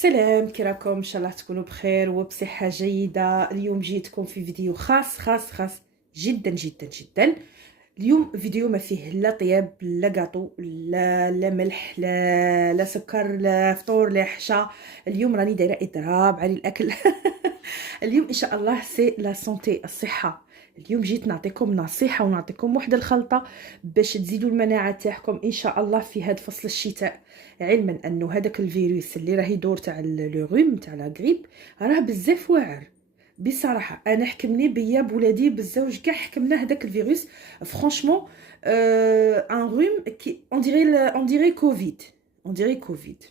سلام، كي راكم؟ ان شاء الله تكونوا بخير وبصحه جيده. اليوم جيتكم في فيديو خاص جدا جدا جدا. اليوم فيديو ما فيه لا طياب لا قاطو لا ملح لا سكر لا فطور لا حشا. اليوم راني دايره اضراب على الاكل. اليوم ان شاء الله سي لا سونتي، الصحه. اليوم جيت نعطيكم نصيحه ونعطيكم واحده الخلطه باش تزيدوا المناعه تاعكم ان شاء الله في هذا فصل الشتاء. علما انه هذاك الفيروس اللي راه يدور تاع لو روم تاع لا غريب راه بزاف واعر. بصراحه انا حكمني بيا بولادي بالزوج كاع حكمنا هذاك الفيروس. فرانشمون ان روم كي اون ديري كوفيد. اون ديري كوفيد.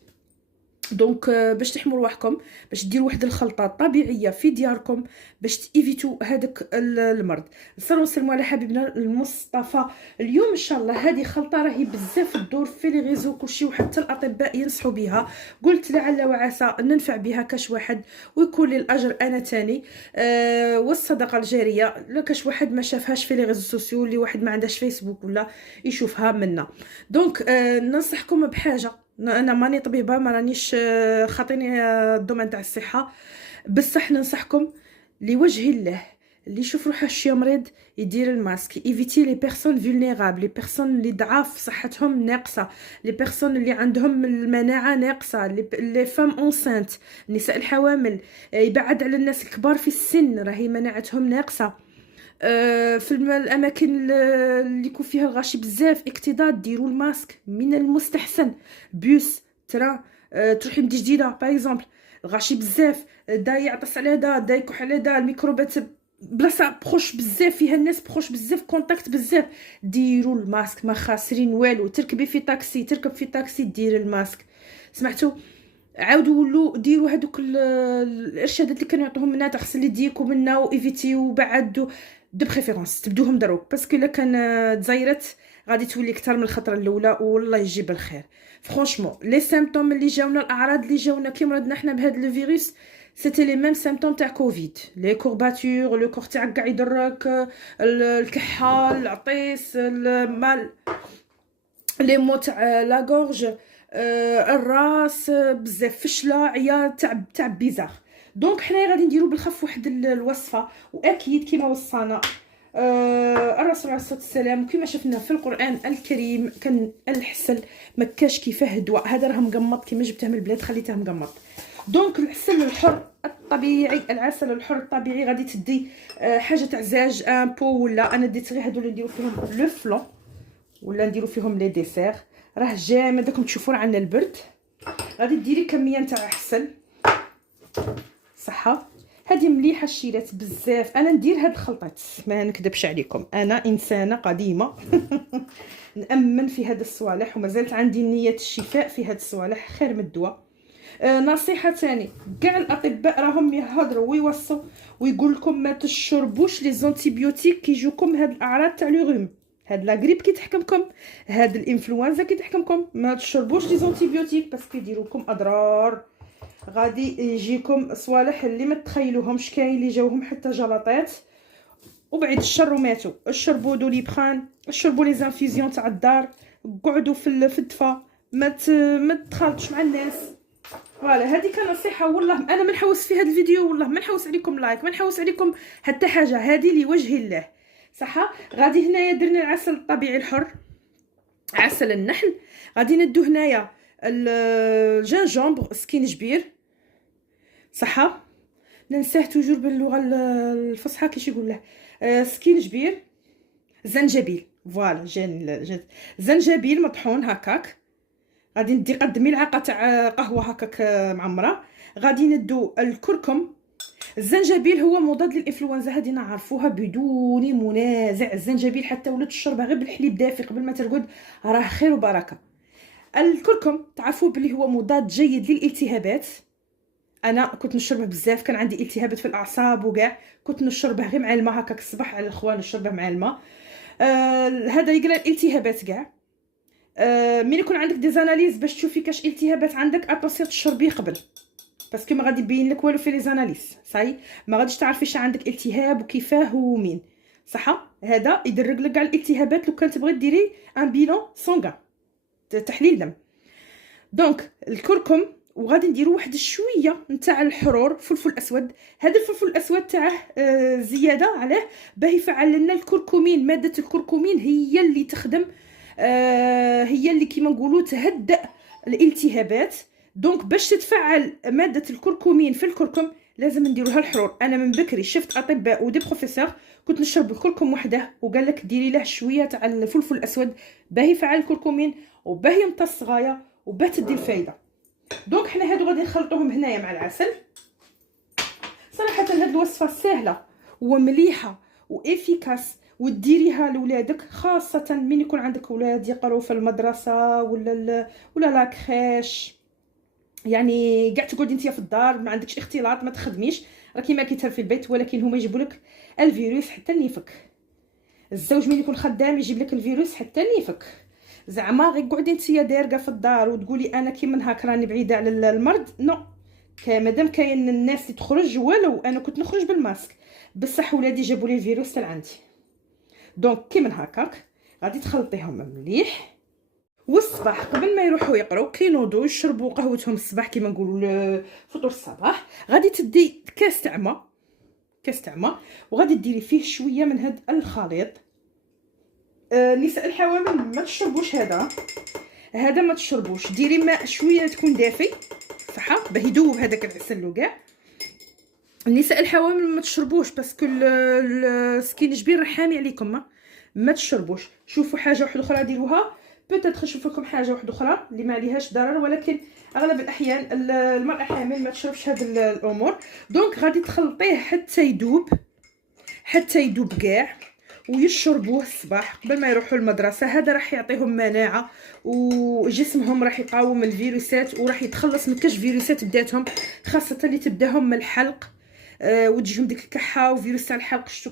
دونك باش تحموا رواحكم، باش ديروا واحد الخلطه طبيعيه في دياركم باش تيفيتوا هذاك المرض. صلوا وسلموا على حبيبنا المصطفى. اليوم ان شاء الله هذه خلطه راهي بزاف تدور في لي ريزو كلشي، وحتى الاطباء ينصحوا بها. قلت لعل وعسى ننفع بها كاش واحد ويكون لي الاجر انا تاني. والصدقه الجاريه لا كاش واحد ما شافهاش في لي ريزو سوسيو، اللي واحد ما عندهاش فيسبوك ولا يشوفها منا. دونك ننصحكم بحاجه. انا ماني طبيبه، ما رانيش خاطيني الدومين تاع الصحه، بصح ننصحكم لوجه الله اللي يشوف روحه شي مريض يدير الماسك، ايفيتي لي بيرسون فولنيرابل، لي بيرسون اللي ضعاف صحتهم ناقصه، لي بيرسون اللي عندهم المناعه ناقصه، لي فام اونسانت، النساء الحوامل. يبعد على الناس الكبار في السن راهي مناعتهم ناقصه. في الاماكن اللي يكون فيها الغاشي بزاف اكتضاد ديروا الماسك من المستحسن. بيوس ترى تروحي مدي جديده باغ اكزومبل الغاشي بزاف، دا يعطس على دا يكح على دا، الميكروبات بلاصه بروش بزاف فيها الناس بروش بزاف كونتاكت بزاف. ديروا الماسك، ما خاسرين والو. تركبي في طاكسي، تركب في طاكسي دير الماسك. سمعتوا؟ عاودوا ولو ديروا هذوك الارشادات اللي كانوا يعطوهم لنا، تغسلي يديك ومنا وايفيتي وبعد دو بريفيرونس تبدوهم دروك، باسكو الا كان تزيرت غادي تولي اكثر من الخطره الاولى والله يجيب الخير. فرانشمون لي سيمبتوم اللي جاونا، الاعراض اللي جاونا كي مرضنا حنا بهذا الفيروس سيتي لي ميم سيمبتوم تاع كوفيد. لي كورباتور، لو كور تاعك قاع يدرك، الكحه، العطيس، المال، لي مو تاع لا غورج، الراس، بزاف فشله، عيا، تعب بيزار. دونك حنايا غادي نديرو بالخف واحد الوصفه، واكيد كما وصانا الرسول عليه الصلاه والسلام كما شفنا في القران الكريم كان الحسل ما كاش كيفاه دواء. هذا راه مقمط كيما جبته من البلاد خليته مقمط. دونك العسل الحر الطبيعي، العسل الحر الطبيعي غادي تدي حاجه تاع زاج ان بو، ولا انا ديت غير هادو اللي نديرو فيهم لو فلون ولا نديرو فيهم لي ديسير. راه جامد راكم تشوفوا عندنا البرد. غادي ديري كميه نتاع عسل صحه. هذه مليحه الشيلات بزاف. انا ندير هاد الخلطات ما نكذبش عليكم، انا انسانه قديمه نامن في هاد الصوالح ومازالت عندي نيه الشفاء في هاد الصوالح خير من الدواء. نصيحه ثاني، كاع الاطباء راهم يهضروا ويوصوا ويقول لكم ما تشربوش لي زونتيبيوتيك كيجوكم هاد الاعراض تاع لو روم. هاد لا غريب كي تحكمكم، هاد الانفلونزا كي تحكمكم، ما تشربوش لي زونتيبيوتيك باسكو يديروا لكم اضرار. غادي يجيكم صوالح اللي ما تخيلوهمش، كاين اللي جاوهم حتى جلطات وبعد الشر وماتوا. اشربوا دوليبران، اشربوا لي زانفيزيون تاع الدار، قعدوا في الدفا، ما تخالطوش مع الناس. فوالا هذه كان نصيحه. والله انا ما نحوس في هذا الفيديو، والله ما نحوس عليكم لايك، ما نحوس عليكم حتى حاجه، هذه لوجه الله صح. غادي هنايا درنا العسل الطبيعي الحر، عسل النحل. غادي ندو هنايا الجنجومبر سكينجبير صح. ننساه توجور باللغه الفصحى كيش يقول له سكينجبير. زنجبيل، فوالا جاني زنجبيل مطحون هكاك. غادي ندي قد ملعقه تاع قهوه هكاك معمره. غادي ندو الكركم. الزنجبيل هو مضاد للانفلونزا، هذه نعرفوها بدون منازع. الزنجبيل حتى ولات تشربها غير بالحليب دافي قبل ما ترقد راه خير وبركه. الكركم تعرفوا بلي هو مضاد جيد للالتهابات. انا كنت نشربه بزاف، كان عندي التهابات في الاعصاب وكاع كنت نشربه غير مع الماء هكاك الصباح على الاخوان، نشربه مع الماء. هذا يقرا الالتهابات كاع. مين يكون عندك دي زاناليز باش تشوفي كاش التهابات عندك، اتوصي تشربيه قبل باسكو ما غادي يبين لك والو في لي زاناليز صاي، ما غاديش تعرفي اش عندك التهاب وكيفاه ومين صح. هذا يدرك لك كاع الالتهابات لو كان تبغي ديري ان بيلون سونغا، تحليل دم. دونك الكركم وغادي نديرو واحد شويه نتاع الحرور فلفل اسود. هذا الفلفل الاسود تاعه زياده عليه باه يفعل لنا الكركمين. ماده الكركمين هي اللي تخدم، هي اللي كيما نقولوا تهدأ الالتهابات. دونك باش تتفعل ماده الكركمين في الكركم لازم نديروها الحرور. انا من بكري شفت اطباء ودي بروفيسور كنت نشرب الكركم وحده وقال لك ديري له شويه تاع الفلفل الاسود باه يفعل الكركمين وباه يمتص غايه وباه تدي الفايده. دونك حنا هادو غادي نخلطوهم هنايا مع العسل. صراحه هاد الوصفه سهله ومليحه وافيكاس وديريها لولادك، خاصه من يكون عندك ولاد يقراو في المدرسه ولا لا كريش. يعني كاع تقعدي انت في الدار ما عندكش اختلاط ما تخدميش، راكي ما كيتهر في البيت، ولكن هما يجيبوا لك الفيروس حتى لنيفك. الزوج ملي يكون خدام يجيب لك الفيروس حتى لنيفك. زعما غير قعدي انت دارقه في الدار وتقولي انا كيما هاك راني بعيده على المرض؟ نو. مادام كاين الناس اللي تخرج، ولو انا كنت نخرج بالماسك بصح ولادي جابوا لي الفيروس حتى لعندي. دونك كيما هكاك غادي تخلطيهم مليح. والصباح قبل ما يروحوا يقراو كينوضوا يشربوا قهوتهم الصباح كيما نقولوا فطور الصباح، غادي تدي كاس تاع ما، كاس تاع ما، وغادي ديري فيه شويه من هذا الخليط. نساء الحوامل ما تشربوش هذا ما تشربوش. ديري ماء شويه تكون دافي صح باه يذوب هذاك العسل وكاع. النساء الحوامل ما تشربوش باسكو السكينجبير حامي عليكم، ما تشربوش. شوفوا حاجه واحده اخرى ديروها، بوتيتر نشوف لكم حاجه واحده اخرى اللي ما عليهاش ضرر، ولكن اغلب الاحيان المراه حامل ما تشربش هاد الامور. دونك غادي تخلطيه حتى يذوب كاع ويشربوه الصباح قبل ما يروحوا المدرسه. هذا راح يعطيهم مناعه وجسمهم راح يقاوم الفيروسات وراح يتخلص من كاش فيروسات بداتهم، خاصه اللي تبداهم من الحلق وتجيهم ديك الكحه وفيروس تاع الحلق. شتو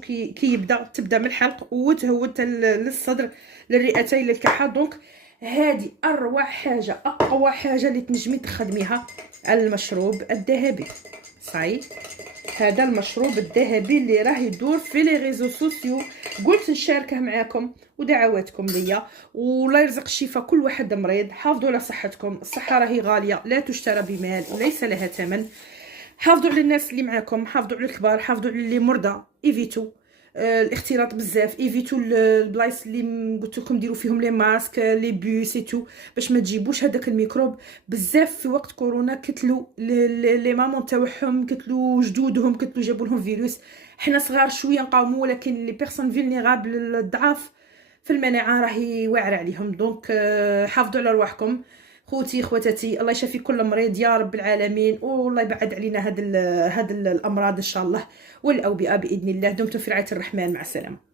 تبدا من الحلق وتهود للصدر للرئتين للكحه. دونك هذه اروع حاجه اقوى حاجه اللي تنجمي تخدميها المشروب الذهبي. صاي هذا المشروب الذهبي اللي راه يدور في لي ريزو سوسيو، قلت نشاركه معاكم ودعواتكم ليا. والله يرزق الشفاء كل واحد مريض. حافظوا على صحتكم، الصحه راهي غاليه لا تشترى بمال وليس لها ثمن. حافظوا على الناس اللي معاكم، حافظوا على الكبار، حافظوا على اللي مرضى. ايفيتو الاختلاط بزاف، ايفيتو البلايص اللي قلت لكم ديروا فيهم لي ماسك لي بوس تو باش ما تجيبوش هذاك الميكروب. بزاف في وقت كورونا كتلوا لي مامون تاعهم، كتلوا جدودهم، كتلوا جابوا لهم فيروس. حنا صغار شويه نقاوموا، ولكن لي بيرسون فيلنيرابل الضعاف في المناعه راهي واعره عليهم. دونك حافظوا على رواحكم خوتي خواتاتي. الله يشفي كل مريض يا رب العالمين، والله يبعد علينا هاد الامراض ان شاء الله والاوبئه باذن الله. دمتم في رعايه الرحمن، مع السلامه.